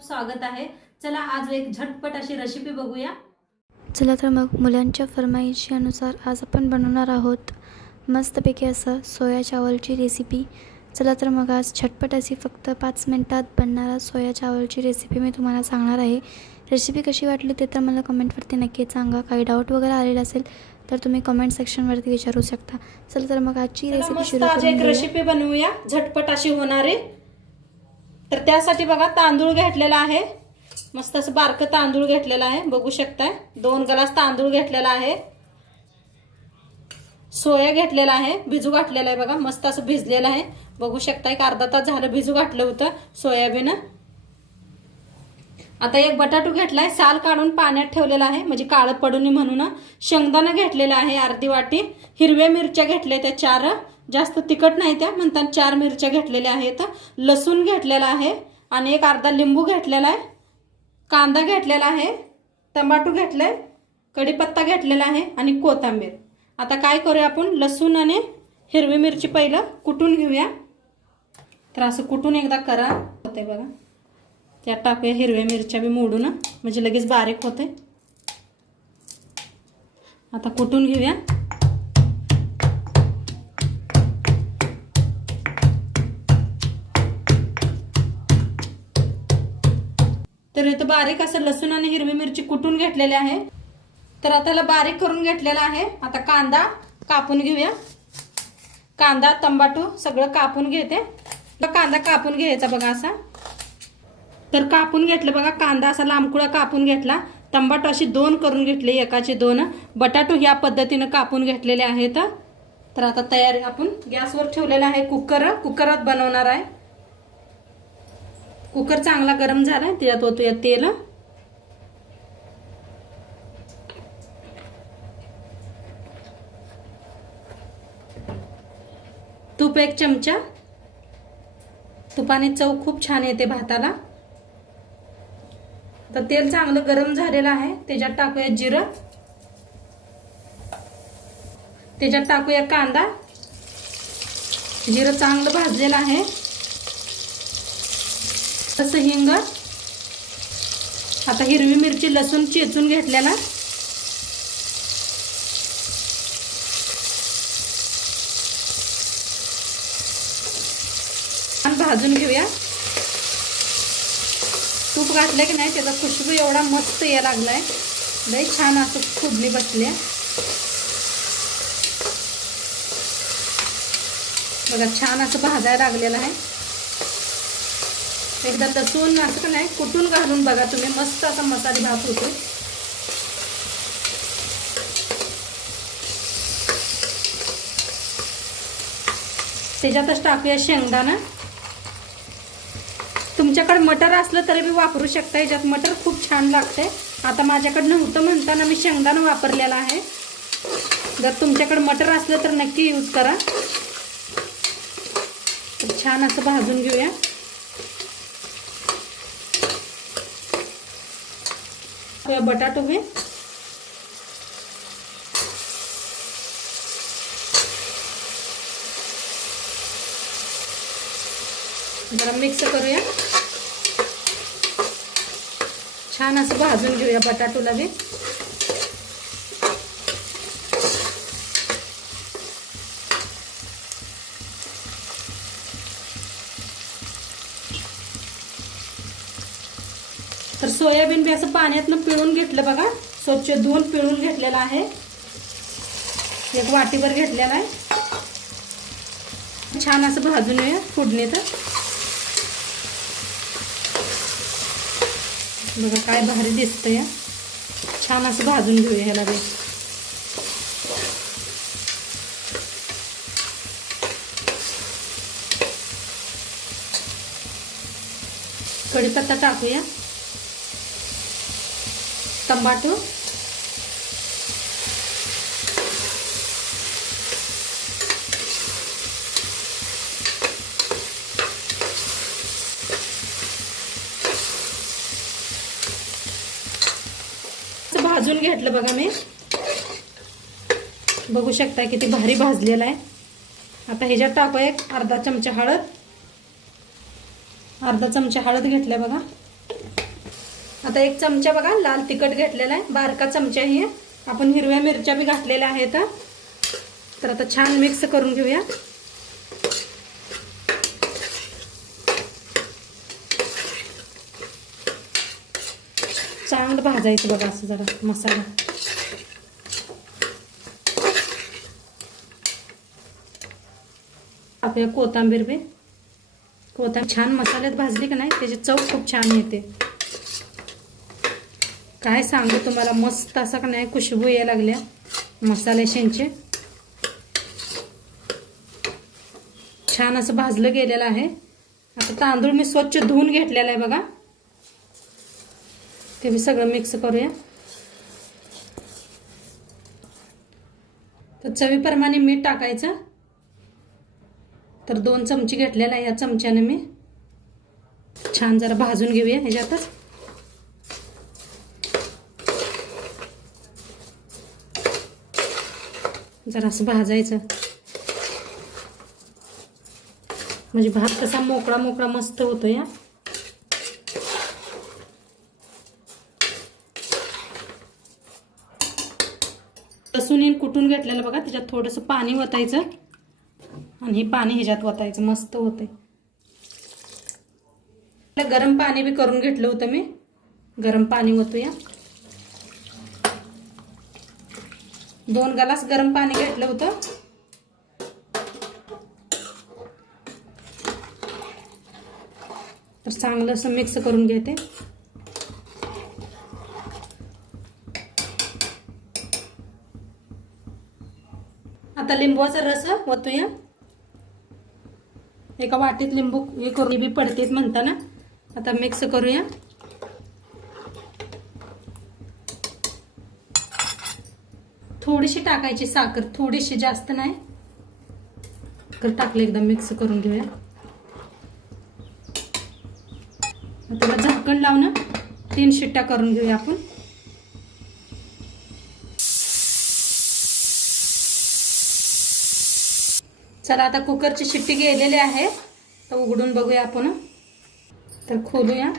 खूप स्वागत आहे. चला आज एक झटपट अशी रेसिपी बघूया. चला तर मग मुलांच्या फरमाईशीनुसार आज आपण बनवणार आहोत मस्तपैकी असं सोया चावलची रेसिपी चला तर मग आज झटपट अशी फक्त पाच मिनटात बनणारा सोया चावलची रेसिपी मी तुम्हाला सांगणार आहे. रेसिपी कशी वाटली ते तर मला कमेंटवरती नक्कीच सांगा. काही डाऊट वगैरे आलेला असेल तर तुम्ही कमेंट सेक्शनवरती विचारू शकता. चला तर मग आजची रेसिपी सुरू. रेसिपी बनवूया. झटपट अशी होणारी तर त्यासाठी बघा तांदूळ घेतलेला आहे. मस्त असं बारकं तांदूळ घेतलेलं आहे. बघू शकताय. दोन ग्लास तांदूळ घेतलेला आहे. सोया घेतलेला आहे. भिजू घातलेला आहे बघा. मस्त असं भिजलेलं आहे. बघू शकताय एक अर्धा तास झालं भिजू घातलं होतं सोयाबीन. आता एक बटाटू घेतलाय. साल काढून पाण्यात ठेवलेला आहे. म्हणजे काळं पडू नये म्हणून. शेंगदाणा घेतलेला आहे अर्धी वाटी. हिरव्या मिरच्या घेतल्या त्या चार. जास्त तिखट नाही त्या म्हणतात चार मिरच्या घेतलेल्या आहेत. लसूण घेतलेला आहे आणि एक अर्धा लिंबू घेतलेला आहे. कांदा घेतलेला आहे टमाटो आहे कढीपत्ता घेतलेला आहे आणि कोथिंबीर. आता काय करूया आपण? लसूण आणि हिरवी मिरची पहिलं कुटून घेऊया. तर असं कुटून एकदा करा. होते बघा. त्यात टाकूया हिरव्या मिरच्या बी मोडून म्हणजे लगेच बारीक होते आता कुटून घेऊया. तर इथं बारीक असं लसूण आणि हिरवी मिरची कुटून घेतलेली आहे. तर आता बारीक करून घेतलेला आहे. आता कांदा कापून घेऊया. कांदा तंबाटू सगळं कापून घेते. तर कांदा कापून घ्यायचा बघा असा. तर कापून घेतलं बघा कांदा असा लांबकुळा कापून घेतला. तंबाटू अशी दोन करून घेतले एकाचे दोन. बटाटो ह्या पद्धतीनं कापून घेतलेले आहेत. तर आता तयारी आपण गॅसवर ठेवलेला आहे कुकर. कुकरात बनवणार आहे. कुकर चांगला गरम झालाय त्याच्यात होतो तेल. तूप एक चमचा. तुपाने चव खूप छान येते भाताला. तर तेल चांगलं गरम झालेलं आहे त्याच्यात टाकूया जिरं. त्याच्यात टाकूया कांदा. जिरं चांगलं भाजलेलं आहे. तसं हिंग. आता हिरवी मिरची लसूण चेचून घेतलेला भाजून घेऊया. तूप घातलं की नाही त्याचा खुशबू एवढा मस्त या लागलाय. लई छान असं फुडणी बसली बघा छान असं भाजायला लागलेलं आहे. एकदा तसून असं का नाही कुटून घालून बघा तुम्ही. मस्त असा मसाले भात होतो त्याच्यातच टाकूया शेंगदाणा. तुमच्याकडे मटर असलं तरी बी वापरू शकता. याच्यात मटर खूप छान लागते आता माझ्याकडे नव्हतं म्हणताना मी शेंगदाणा वापरलेला आहे. जर तुमच्याकडे मटर असलं तर नक्की यूज करा. छान असं भाजून घेऊया. बटाटो बी जरा मिक्स करूया. छान असं भाजून घेऊया बटाटोला बी. तर सोयाबीन बी असं पाण्यातनं पिळून घेतलं बघा. स्वच्छ धुवून पिळून घेतलेलं आहे. एक वाटीभर घेतलेला आहे. छान असं भाजून येऊया तर. बघा काय भारी दिसतंय. या छान असं भाजून घेऊया ह्याला बी. कढीपत्ता टाकूया. टमाटो भाजून घेतलं बघा मी. बघू शकता किती भारी भाजलेला आहे. आता ह्याच्यात टाकू एक अर्धा चमचा हळद. अर्धा चमचा हळद घेतल्या बघा. आता एक चमचा बघा लाल तिखट घेतलेला आहे. बारका चमचा ही. आपण हिरव्या मिरच्या बी घातलेल्या आहेत. तर आता छान मिक्स करून घेऊया. चांगलं भाजायचं बघा असं जरा मसाला. आपल्या कोथंबीर बी. कोथांबीर छान मसाल्यात भाजली का नाही त्याची चव खूप छान येते. काय सांगू तुम्हाला? मस्त असा का नाही खुशबू यायला लागल्या. मसाले शेंचे छान असं भाजलं गेलेलं आहे. आता तांदूळ मी स्वच्छ धुवून घेतलेला आहे बघा. ते मी सगळं मिक्स करूया. तर चवीप्रमाणे मीठ टाकायचं. तर दोन चमचे घेतलेला आहे या चमच्याने मी. छान जरा भाजून घेऊया ह्याच्यातच. जरा असं भाजायचं. म्हणजे भात कसा मोकळा मोकळा मस्त होतो या लसूण येऊन कुटून घेतलेलं बघा त्याच्यात थोडंसं पाणी वतायचं. आणि हे पाणी ह्याच्यात वतायचं मस्त होते गरम पाणी बी करून घेतलं होतं मी. गरम पाणी वतूया. दोन ग्लास गरम पाणी घेतलं होतं. तर चांगलं असं मिक्स करून घेते. आता लिंबूचा रस ओतूया एका वाटीत लिंबू हे करून बी पडतेच म्हणताना. आता मिक्स करूया. थोडीशी टाकायची साखर थोडीशी जास्त नाही. साखर टाकलं एकदम मिक्स करून घेऊया. त्याला झाकण लावून तीन शिट्ट्या करून घेऊया आपण. चला आता कुकरची शिट्टी गेलेली आहे. तर उघडून बघूया आपण. तर खोलूया.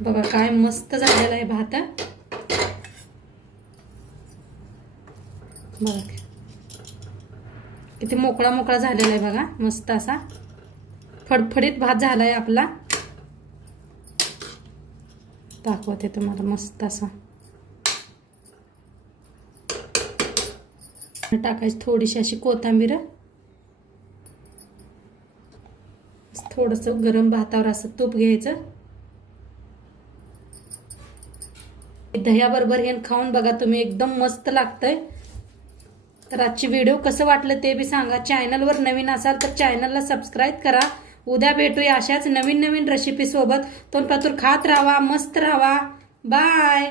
बघा काय मस्त झालेला आहे भात बघा. किती मोकळा मोकळा झालेला आहे बघा मस्त असा. फडफडीत भात झालाय आपला. दाखवते तुम्हाला मस्त असा. टाकायची थोडीशी अशी कोथिंबीर. थोडंसं गरम भातावर असं तूप घ्यायचं. दह्याबरोबर हे खाऊन बघा तुम्ही एकदम मस्त लागतंय. तर आजची व्हिडिओ कसं वाटलं ते बी सांगा. चॅनलवर नवीन असाल तर चॅनलला सबस्क्राईब करा. उद्या भेटूया अशाच नवीन नवीन रेसिपी सोबत. खात राहा मस्त राहा. बाय